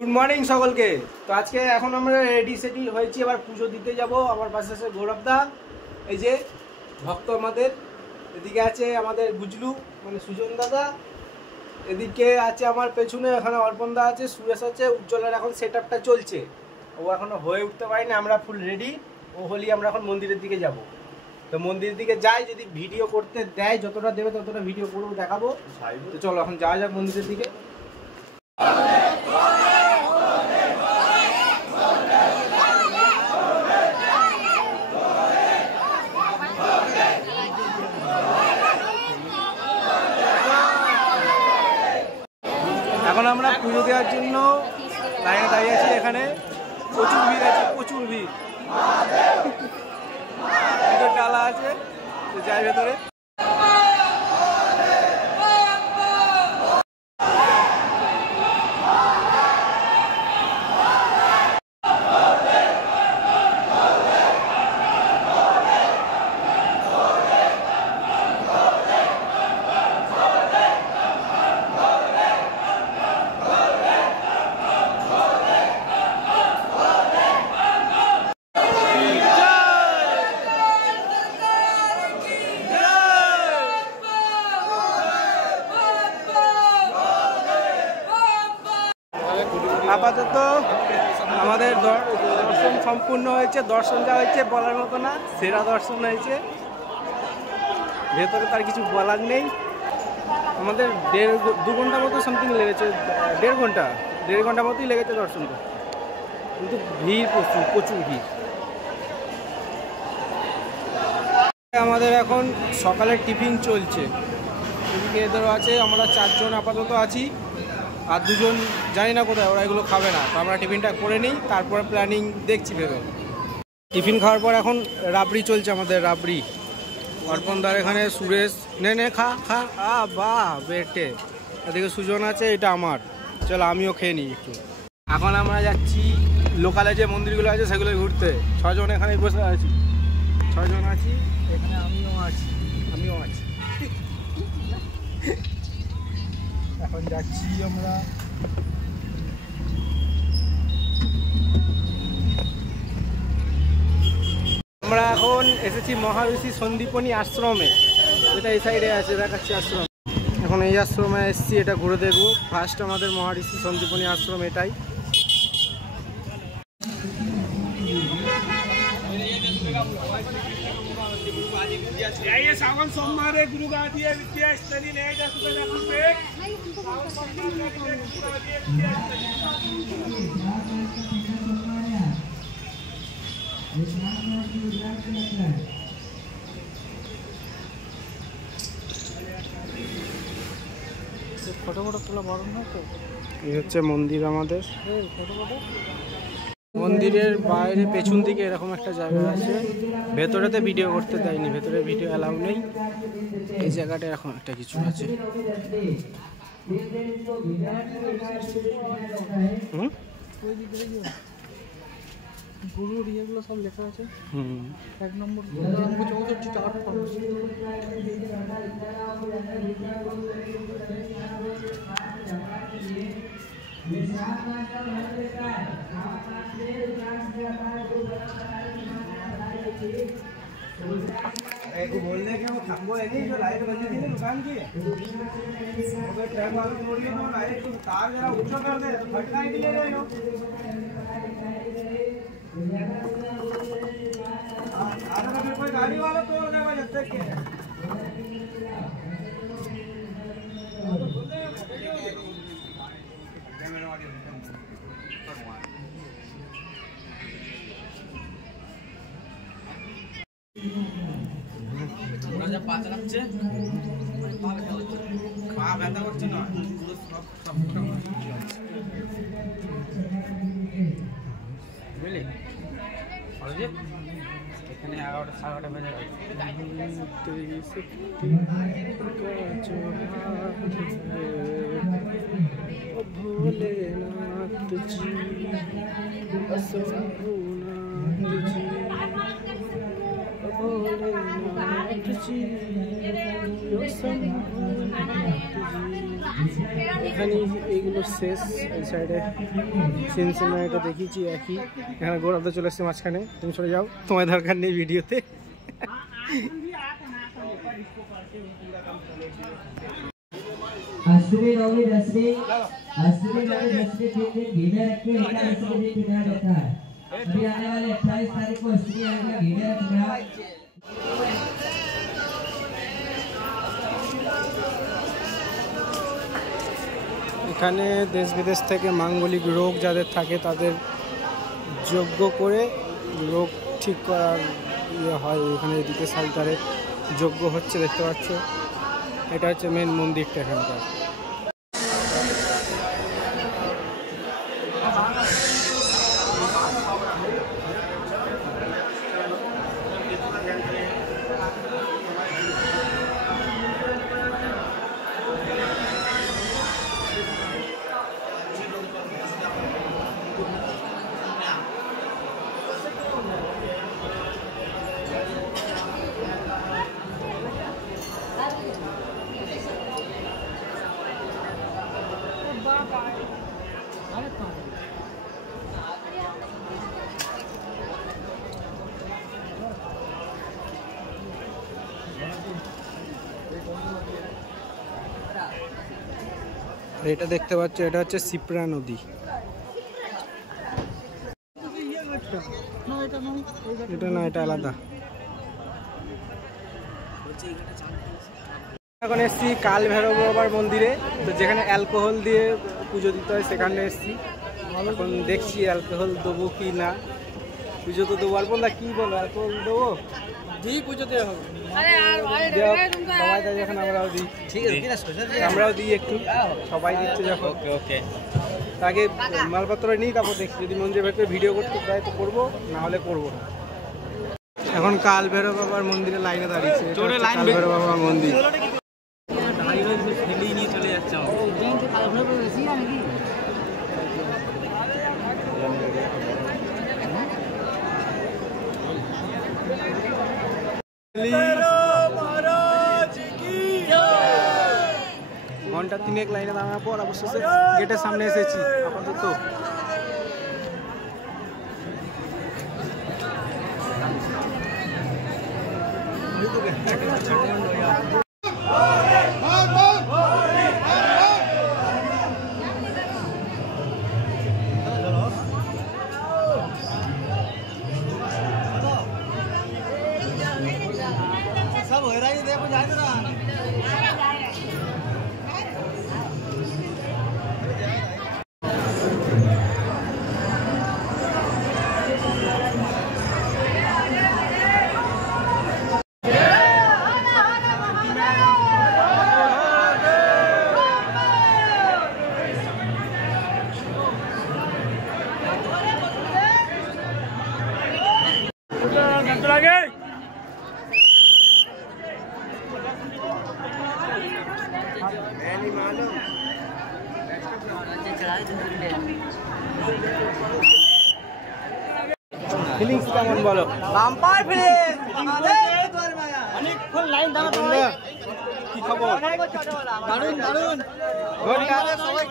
Good morning সকলকে। তো আজকে এখন আমরা রেডি সেটি হয়েছি, এবার পুজো দিতে যাব। আমার পাশে আছে গৌরবদা, এই যে ভক্ত আমাদের, এদিকে আছে আমাদের গুজলু মানে সুজন দাদা, এদিকে আছে আমার পেছনে এখানে অর্পণদা আছে, সুরেশ আছে, উজ্জ্বলের এখন সেট আপটা চলছে, ও এখনো হয়ে উঠতে পারিনি। আমরা ফুল রেডি, ও হলি আমরা এখন মন্দিরের দিকে যাব। তো মন্দিরের দিকে যাই, যদি ভিডিও করতে দেয় যতটা দেবে ততটা ভিডিও করবো, দেখাবো। তো চলো এখন যাওয়া যাক মন্দিরের দিকে। এখন আমরা পুজো দেওয়ার জন্য লাইনে দাঁড়িয়ে আছি। এখানে প্রচুর ভিড় আছে, প্রচুর ভিড়, ডালা আছে, যাই ভেতরে। আপাতত আমাদের দর্শন সম্পূর্ণ হয়েছে, দর্শন যা হয়েছে বলার মতো না, সেরা দর্শন হয়েছে। ভেতরে তার কিছু বলার নেই। আমাদের 1.5-2 ঘন্টা মতো সামথিং লেগেছে, 1.5 ঘন্টা মতোই লেগেছে দর্শন করতে, কিন্তু ভিড় প্রচুর ভিড়। আমাদের এখন সকালের টিফিন চলছে, এদিকে এদেরও আছে, আমরা 4 জন আপাতত আছি, আর 2 জন জানি না কোথায়, ওরা এগুলো খাবে না। তো আমরা টিফিনটা করে নিই, তারপরে প্ল্যানিং দেখছি ভেবে। টিফিন খাওয়ার পর এখন রাবড়ি চলছে আমাদের, রাবড়ি। অর্পণদার এখানে, সুরেশ নে খা বাহ বেটে, এদিকে সুজন আছে, এটা আমার। চলো আমিও খেয়ে নিই একটু। এখন আমরা যাচ্ছি লোকালে যে মন্দিরগুলো আছে সেগুলো ঘুরতে। 6 জন এখানে বসে আছি, 6 জন আছি এখানে, আমিও আছি। এখন যাচ্ছি আমরা। আমরা এখন এসেছি মহাঋষি সন্দীপনী আশ্রমে, যেটা এই সাইডে আছে, দেখাচ্ছি আশ্রম। এখন এই আশ্রমে এসেছি, এটা ঘুরে দেখবো। ফার্স্ট আমাদের মহাঋষি সন্দীপনী আশ্রম এটাই। सावन सोमवार गुरु का दिए विद्या स्तरी नहीं जा सकते ফটো তোলা বড় না তো। এই হচ্ছে মন্দির আমাদের। মন্দিরের বাইরে পেছন দিকে এরকম একটা জায়গা আছে, ভেতরেতে ভিডিও করতে দেয়নি, ভেতরে ভিডিও অ্যালাউ নেই। এই জায়গাটা এরকম একটা কিছু আছে। গুরুর ইয়েগুলো সব লেখা আছে। 1 নম্বর 64 টাকাটা পাবো। बोलने के वो थम्बो है नहीं, जो लाइट बंदी थी ना दुकान की, वो ट्रक वालों को बोलिए तो लाइट तार जरा ऊंचा कर दे, तो फटका ही ले रहे हो। आधा तो कोई गाड़ी वाला तोड़ देगा जब तक के। পা ব্যথা করছে না, বুঝলি? এখানে 11টা 11:30 বেজে গেছে। ভোলেনাথ জি, অসম্ভুনাথ জি, ভোলেনাথ জি, অসম্ভুনাথ জি। এখানে এইগুলো শেষ। এই সাইডে সিনসিনারিটা দেখিয়েছি একই। এখানে গোড়াতে চলে এসছে মাঝখানে। তুমি চলে যাও, তোমার দরকার নেই ভিডিওতে। अभी आने वाले 28 तारीख को स्त्री आएगा घेरे रखना। এখানে দেশ বিদেশ থেকে মাঙ্গলিক রোগ যাদের থাকে তাদের যজ্ঞ করে রোগ ঠিক করার ইয়ে হয়। এখানে এদিকে সালতারে যজ্ঞ হচ্ছে, দেখতে পাচ্ছ। এটা হচ্ছে মেন মন্দিরটা এখানকার। এটা দেখতে পাচ্ছ, এটা হচ্ছে সিপ্রা নদী। এটা না, এটা আলাদা। এখন এসছি কাল ভৈরব বাবার মন্দিরে, তো যেখানে অ্যালকোহল দিয়ে পুজো দিতে হয় সেখানে এসছি। এখন দেখছি অ্যালকোহল দেবো কি না। পুজো তো দেবো। অল্প না, কি বলো, অ্যালকোহল দেবো? দিই, পুজো দেওয়া হবে। সবাই দেয় যখন আমরাও দিই। ঠিক আছে, আমরাও দিই একটু। সবাই দিচ্ছে যখন। ওকে ওকে। আগে মালপত্র নিই, তারপর দেখছি। যদি মন্দিরের ভেতরে ভিডিও করতে চাই তো করবো, না হলে করবো না। এখন কাল ভৈরব বাবার মন্দিরে লাইনে দাঁড়িয়েছে। কাল ভৈরব বাবার মন্দির। চলে যাচ্ছে ঘন্টা 3 লাইনে দাঁড়ানোর পর অবশেষে গেটের সামনে এসেছি আপাতত। सब हो रहा है, देखो जाए ना। ফিলিংস কেমন বলো? Bumper feelings. অনেকক্ষণ লাইন দাঁড়াতে হয়। কি খবর? দারুণ দারুণ।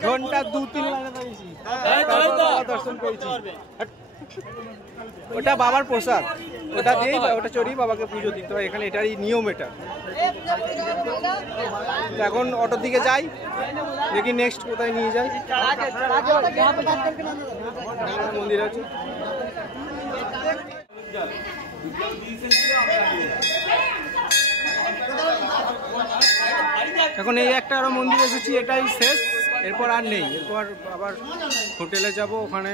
ঘন্টা 2-3 লাইনে দাঁড়িয়েছি। দর্শন করেছি। ওটা বাবার প্রসাদ, ওটা দিয়েই, ওটা চড়িয়ে বাবাকে পুজো দিতে হয় এখানে। এটারই নিয়ম এটা। এখন অটোর দিকে যাই, দেখি নেক্সট কোথায় নিয়ে যাই। মন্দির আছে। এখন এই একটা আরো মন্দির এসেছি, এটাই শেষ। এরপর আর নেই। এরপর আবার হোটেলে যাব, ওখানে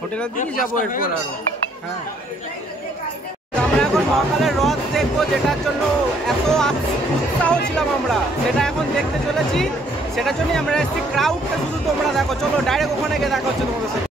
হোটেলের দিকে যাবো এরপর আরো। হ্যাঁ, আমরা এখন মহাকালের রথ দেখবো, যেটার জন্য এত উৎসাহ ছিলাম আমরা, সেটা এখন দেখতে চলেছি। সেটার জন্যই আমরা এসেছি। ক্রাউডটা শুধু তোমরা দেখো। চলো ডাইরেক্ট ওখানে গিয়ে দেখা হচ্ছে তোমাদের সাথে।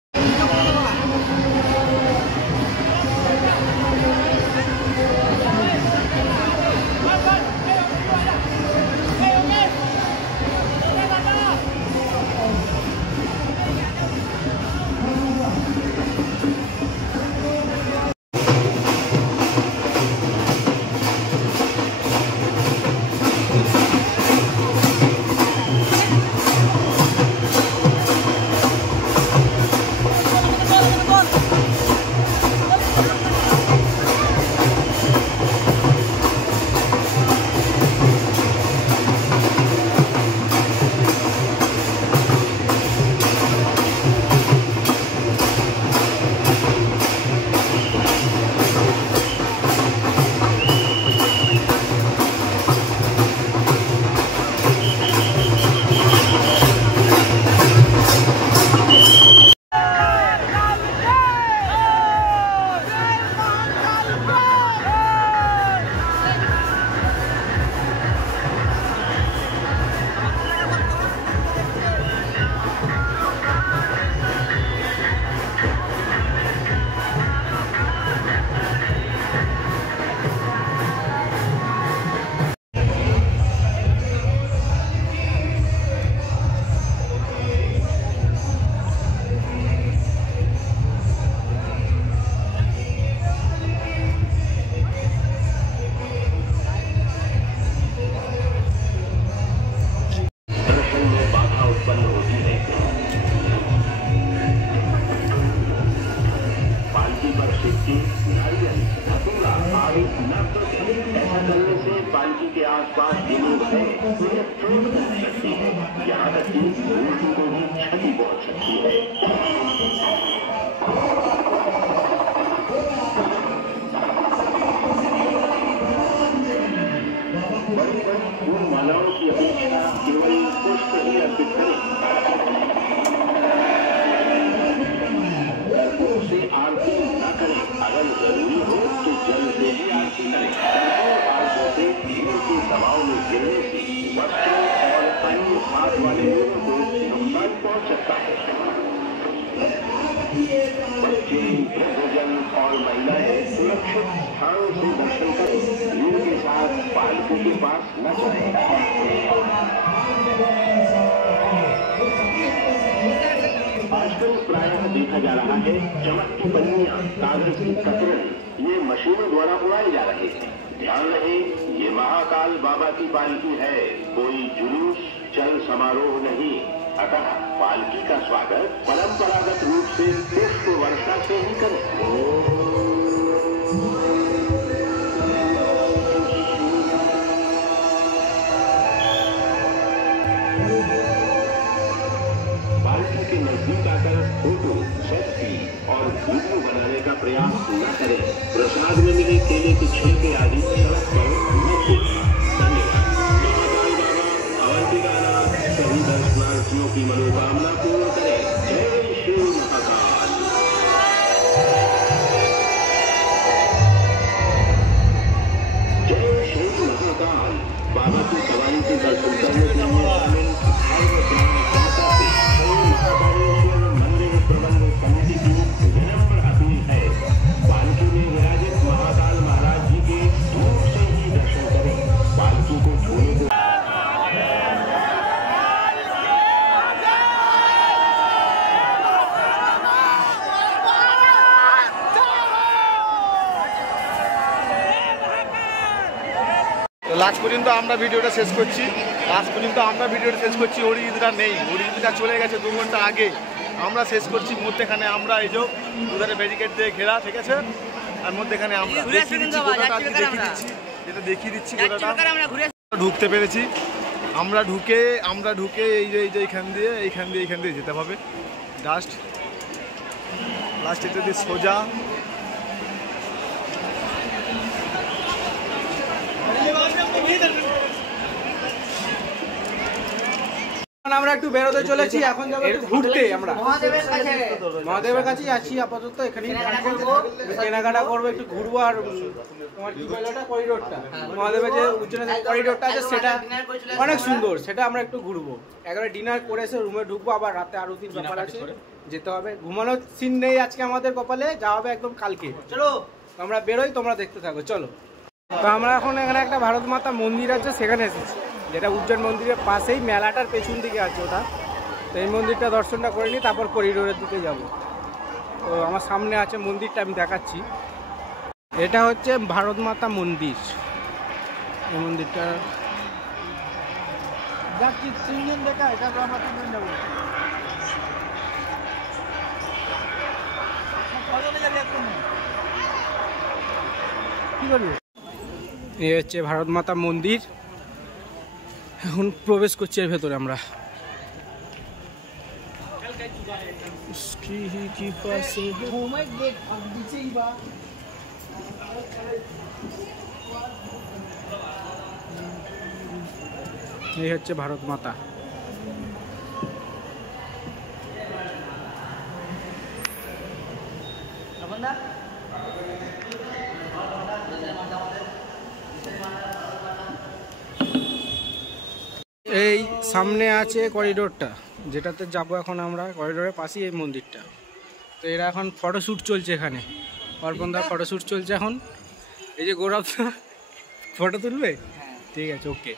सिक्के, नारियल, धतूरा, आदि नकद ऐसा करने से पालकी के आसपास जिन्हें है उन्हें चोट लग सकती है, यहाँ तक कि मूर्ति को भी क्षति पहुंच सकती है। फूल मालाओं की अपेक्षा केवल पुष्प ही अर्पित करें। से आरती न करें, अगर जरूरी हो तो जल से ही आरती करें। आरती से धीरे की दबाव में गिरने से वस्त्रों और अन्य हाथ वाले लोगों को नुकसान पहुंच सकता है। बच्चे, वृद्धजन और महिलाएं सुरक्षित स्थान से दर्शन करें। भीड़ के साथ पालकी के पास न जाएं। आजकल प्रायः देखा जा रहा है चमक की पन्नियां, कागज की कतरन ये मशीनों द्वारा उड़ाए जा रहे हैं। ध्यान रहे, ये महाकाल बाबा की पालकी है, कोई जुलूस चल समारोह नहीं। अतः पालकी का स्वागत परंपरागत रूप से पुष्प वर्षा से ही करें। पालकी के नजदीक आकर फोटो, सेल्फी और वीडियो बनाने का प्रयास न करें। प्रसाद में मिले केले के छिलके आदि सड़क पर न फेंकें। धन्यवाद। महाकाल बाबा अवंतिकानाथ सभी दर्शनार्थियों की मनोकामना पूर्ण करें। जय श्री महाकाल। जय श्री महाकाल। बाबा की सवारी के दर्शन करने के लिए महाकालेश्वर मंदिर प्रबंध समिति की विनम्र अपील है, पालकी में विराजित महाकाल महाराज जी के दूर से ही दर्शन करें। पालकी को छूने को লাস্ট পর্যন্ত আমরা ভিডিওটা শেষ করছি। অরিজিৎরা নেই, অরিজিৎরা চলে গেছে 2 ঘন্টা আগে। আমরা শেষ করছি মধ্যেখানে, আমরা এই যে দুধারে ব্যারিকেড দিয়ে ঘেরা, ঠিক আছে, আর মধ্যেখানে আমরা দেখিয়ে দিচ্ছি গোটাটা, যেটা দেখিয়ে দিচ্ছি গোটাটা ঢুকতে পেরেছি। আমরা ঢুকে এই যে এইখান দিয়ে যেতে হবে। লাস্ট এটা দিয়ে সোজা আমরা একটু বেরোতে চলেছি, এখন যাবো একটু ঘুরতে। আমরা মহাদেবের কাছে আছি আপাতত, এখানেই কেনাকাটা করবো, একটু ঘুরবো। আর তোমার কি বলে ওটা, করিডোরটা, মহাদেবের যে উজ্জয়নে করিডোরটা আছে সেটা অনেক সুন্দর, সেটা আমরা একটু ঘুরবো। একবারে ডিনার করে এসে রুমে ঢুকবো, আবার রাতে আরতির ব্যাপার আছে, যেতে হবে। ঘুমানোর সিন নেই আজকে আমাদের কপালে, যাওয়া হবে একদম কালকে। চলো আমরা বেরোই, তোমরা দেখতে থাকো, চলো। তো আমরা এখন এখানে একটা ভারত মাতা মন্দির আছে, সেখানে এসেছি, যেটা উজ্জয়ন মন্দিরের পাশেই, মেলাটার পেছন দিকে আছে ওটা। তো এই মন্দিরটা দর্শনটা করে নিই, তারপর করিডোরের দিকে যাব। তো আমার সামনে আছে মন্দিরটা, আমি দেখাচ্ছি। এটা হচ্ছে ভারত মাতা মন্দির। এই মন্দিরটা যাচ্ছি 3 দিন দেখা, এটা আমরা 3 দিন যাবো। কি করবি? এই হচ্ছে ভারত মাতা মন্দির। এখন প্রবেশ করছি এর ভেতরে আমরা। এই হচ্ছে ভারত মাতা। এই সামনে আছে করিডোরটা, যেটাতে যাবো এখন আমরা। করিডোরের পাশেই এই মন্দিরটা। তো এরা এখন ফটোশ্যুট চলছে এখানে, অর্পণদার ফটোশ্যুট চলছে এখন। এই যে গৌরব ফটো তুলবে, ঠিক আছে, ওকে।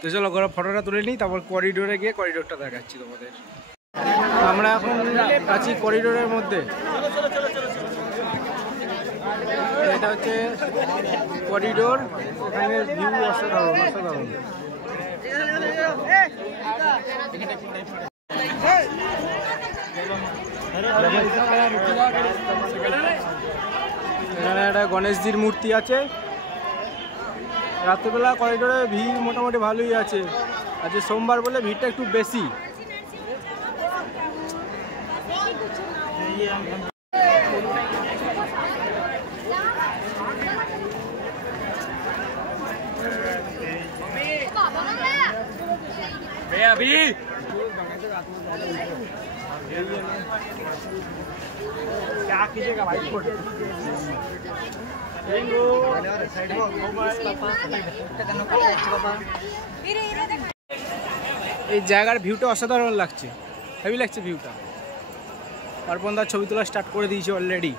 তো চলো গৌরব ফটোটা তুলে নিই, তারপর করিডোরে গিয়ে করিডোরটা দেখাচ্ছি তোমাদের। আমরা এখন আছি করিডোরের মধ্যে। এটা হচ্ছে করিডোর, এখানে ভিউ অসাধারণ অসাধারণ। এখানে একটা গণেশজির মূর্তি আছে। রাত্রিবেলা করিডোরে ভিড় মোটামুটি ভালোই আছে, আজকে সোমবার বলে ভিড়টা একটু বেশি। क्या कीजिएगा भाई? এই জায়গার ভিউটা অসাধারণ লাগছে, হেভি লাগছে ভিউটা। অর্পণদার ছবি তোলা স্টার্ট করে দিয়েছে অলরেডি।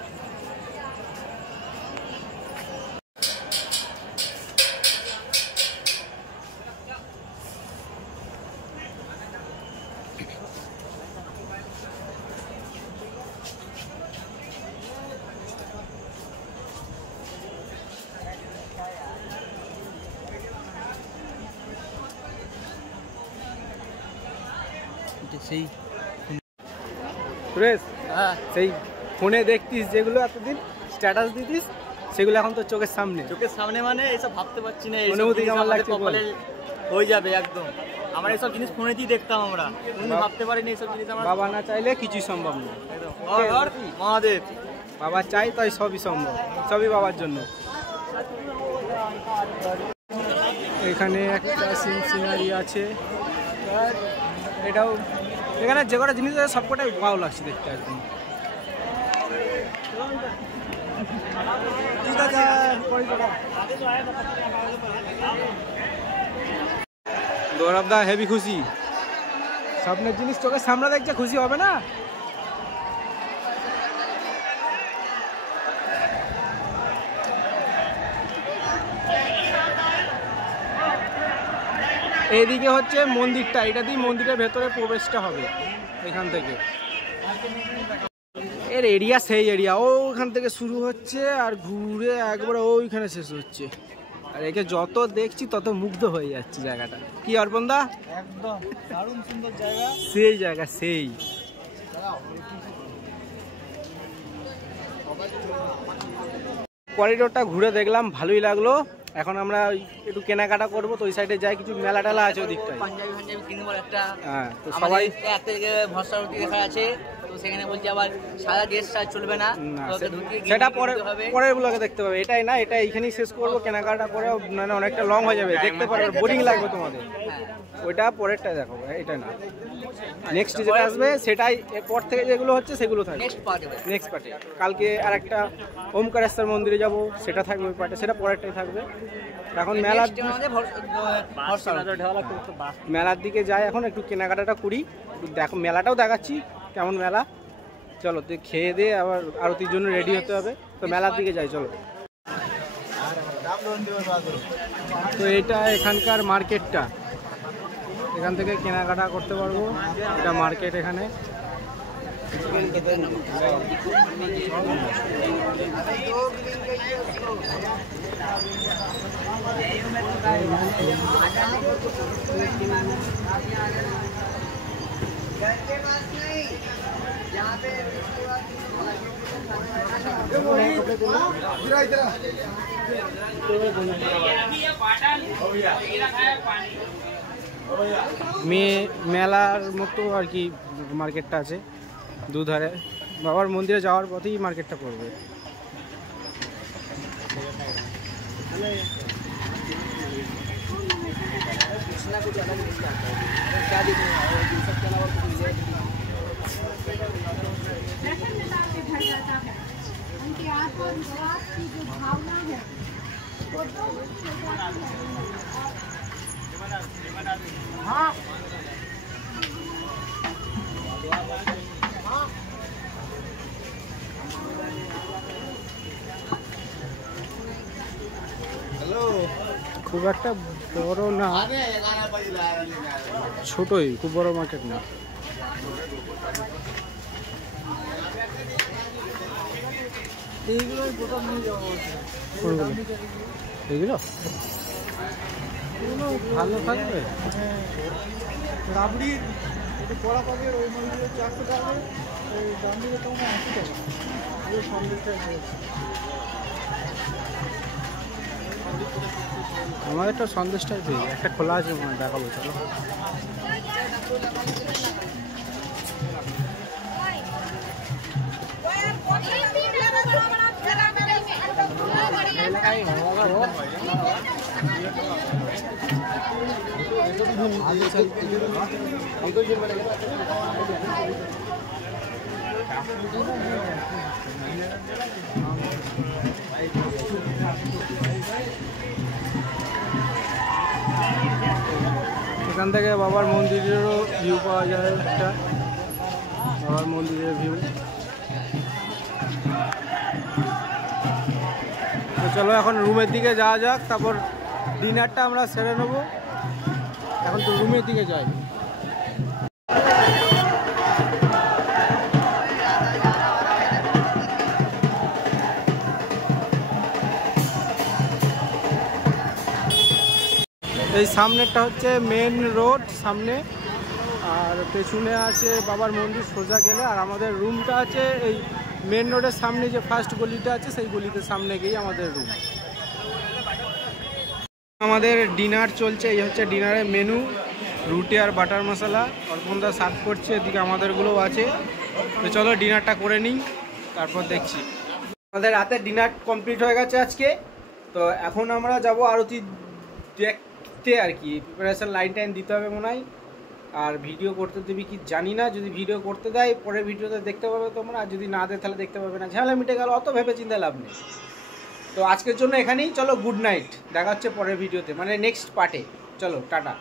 সেই সেই ফোনে দেখতিস যেগুলো এতদিন স্ট্যাটাস দিতিস, সেগুলো এখন তো চোখের সামনে মানে এসব ভাবতে পারছি না। অনুভূতি কেমন লাগছে হয়ে যাবে একদম। আমরা এসব জিনিস ফোনেতেই দেখতাম, আমরা ভাবতে পারিনি এসব জিনিস। আমরা বাবা না চাইলে কিছুই সম্ভব না। মহাদেব বাবা চাই তাই সবই সম্ভব, সবই বাবার জন্য। এখানে একটা সিনারি আছে, এটাও এখানে যে কটা জিনিস আছে সবকটাই ভালো লাগছে দেখতে একদম। ঠিক আছে, গৌরবদা হেভি খুশি, স্বপ্নের জিনিস চোখের সামনে দেখছে, খুশি হবে না? এইদিকে হচ্ছে মন্দিরটা, এটা দিয়ে মন্দিরের ভেতরে প্রবেশটা হবে এখান থেকে। এর এরিয়া সেই এরিয়া, ওখান থেকে শুরু হচ্ছে আর ঘুরে একবারে ওইখানে শেষ হচ্ছে। আর একে যত দেখছি তত মুগ্ধ হয়ে যাচ্ছে জায়গাটা। কি অর্পণদা? একদম দারুণ সুন্দর জায়গা, সেই জায়গা সেই। করিডোরটা ঘুরে দেখলাম, ভালোই লাগলো। এখন আমরা একটু কেনাকাটা করবো, তো ওই সাইডে যাই, কিছু মেলা টেলা আছে ওদিকটায়। পাঞ্জাবি কিনবো একটা। হ্যাঁ, তো সবাই এক থেকে ভরসা রুটি দেখা আছে, তো সেখানে বলছি আবার সাদা ড্রেস চলবে না, সেটা পরের ব্লগে দেখতে পাবে। এটাই না, এটা এইখানেই শেষ করবো, কেনাকাটা করে মানে অনেকটা লং হয়ে যাবে, দেখতে পারবে, বোরিং লাগবে তোমাদের। ওইটা পরেরটা দেখাবো, এটা না। নেক্সট যেটা আসবে সেটাই, এরপর থেকে যেগুলো হচ্ছে সেগুলো থাকবে নেক্সট পার্টে। কালকে আর একটা ওমকারেশ্বর মন্দিরে যাব, সেটা থাকবে ওই পার্টে, সেটা পরেরটাই থাকবে। এখন মেলার দিকে যাই, এখন একটু কেনাকাটাটা করি, দেখো মেলাটাও দেখাচ্ছি কেমন মেলা। চলো তুই খেয়ে দিয়ে আবার আরতির জন্য রেডি হতে হবে, তো মেলার দিকে যাই চলো। তো এটা এখানকার মার্কেটটা, এখান থেকে কেনাকাটা করতে পারবো, এটা মার্কেট। এখানে মেলার মতো আর কি মার্কেটটা আছে দুধারে। বাবার মন্দিরে যাওয়ার পথেই মার্কেটটা পড়বে। খুব একটা বড় না, ছোটই, খুব বড় মার্কেট না। এইগুলো ভালো থাকবে। রাবড়ির কড়া পাবে, ওই মন্দিরের 400 টাকা। আমাদেরটা সন্দেশটাই পেয়ে একটা খোলা আছে মনে হয়, দেখাবো চলো। এখান থেকে বাবার মন্দিরেরও ভিউ পাওয়া যায়, একটা বাবার মন্দিরের ভিউ। তো চলো এখন রুমের দিকে যাওয়া যাক, তারপর ডিনারটা আমরা সেরে নেবো। এখন তো রুমের দিকে যাই। এই সামনেরটা হচ্ছে মেন রোড সামনে, আর পেছনে আছে বাবার মন্দির সোজা গেলে। আর আমাদের রুমটা আছে এই মেন রোডের সামনে, যে ফার্স্ট গলিটা আছে সেই গলিতে সামনে গিয়ে আমাদের রুম। আমাদের ডিনার চলছে, এই হচ্ছে ডিনারের মেনু, রুটি আর বাটার মশলা। অর্পণদা সার্ভ করছে, এদিকে আমাদেরগুলোও আছে। তো চলো ডিনারটা করে নিই, তারপর দেখছি। আমাদের রাতের ডিনার কমপ্লিট হয়ে গেছে আজকে। তো এখন আমরা যাব আরতি দেখতে আর কি, প্রিপারেশন লাইন টাইন দিতে হবে মনে হয়। আর ভিডিও করতে দেবি কি জানি না, যদি ভিডিও করতে দেয় পরের ভিডিওতে দেখতে পাবে তোমরা, আর যদি না দেয় তাহলে দেখতে পাবে না। ঝামেলা মিটে গেল, অত ভেবে চিন্তা লাভ নেই। তো আজকের জন্য এখানেই, চলো গুড নাইট, দেখা হচ্ছে পরের ভিডিওতে, মানে নেক্সট পার্টে। চলো টাটা।